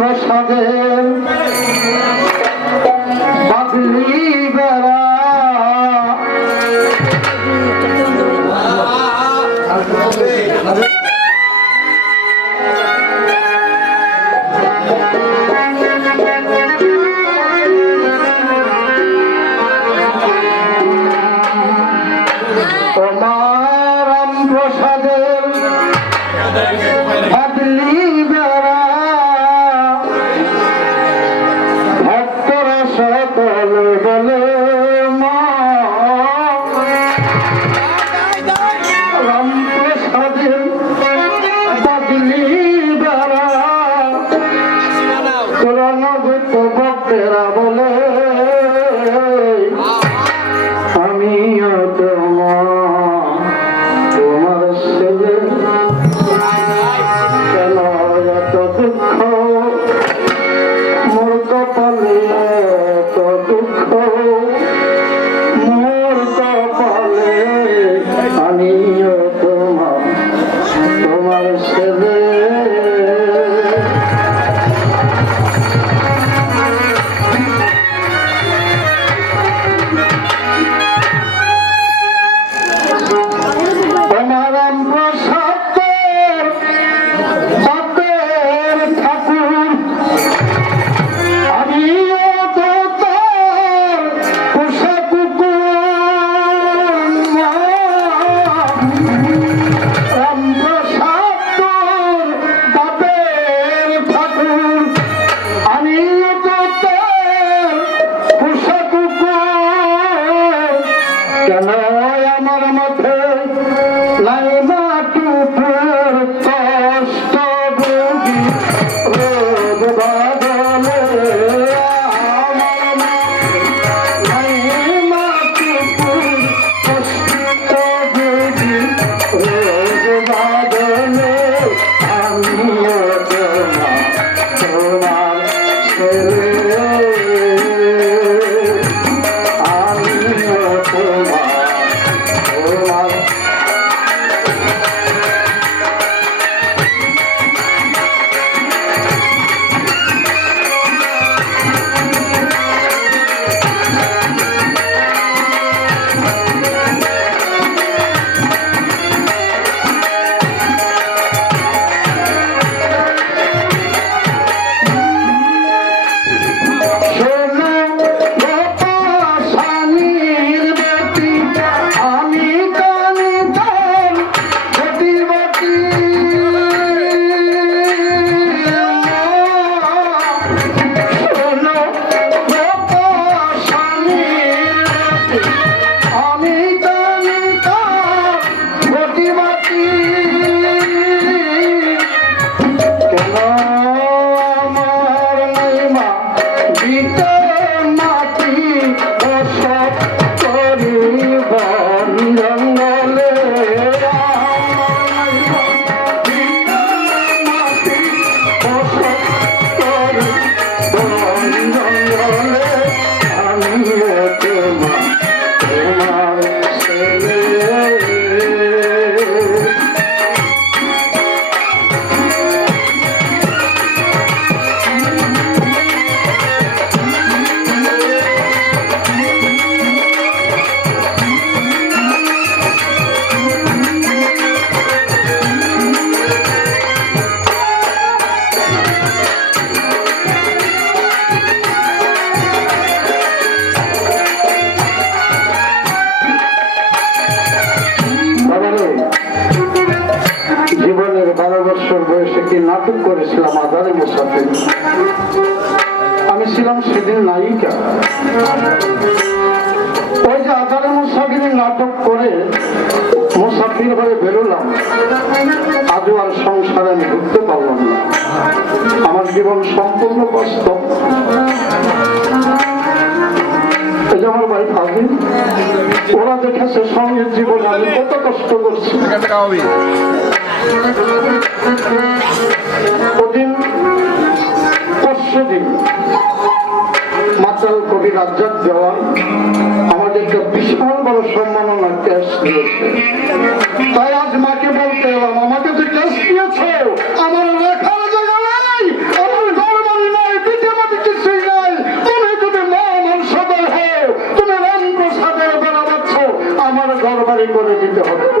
প্রসাদের Oh. সেদিন নায়িকা। ওই যে আদারে মুসাফির নাটক করে মুসাফির হয়ে বেরোলাম। আজও আর সংসারে আমি ঢুকতে পারলাম না। আমার জীবন সম্পূর্ণ কষ্ট এই আমার ভাই ফাজিল ওরা দেখেছে সঙ্গের জীবনে আমি কত কষ্ট করছি। ওদিন মন্ত্রী রাজ্জাক দেওয়ান আমাদেরকে বিশাল বড় সম্মাননা ক্যাশ দিয়েছে। তাই আজ মাকে বলতে এলাম, আমাকে যে ক্যাশ দিয়েছে, আমার লেখার জায়গা নাই, আমার ঘর বাড়ি নাই, পিঠে কিছুই নাই। তুমি মন সদয় হও, তুমি রাম আমার ঘর বাড়ি করে দিতে হবে।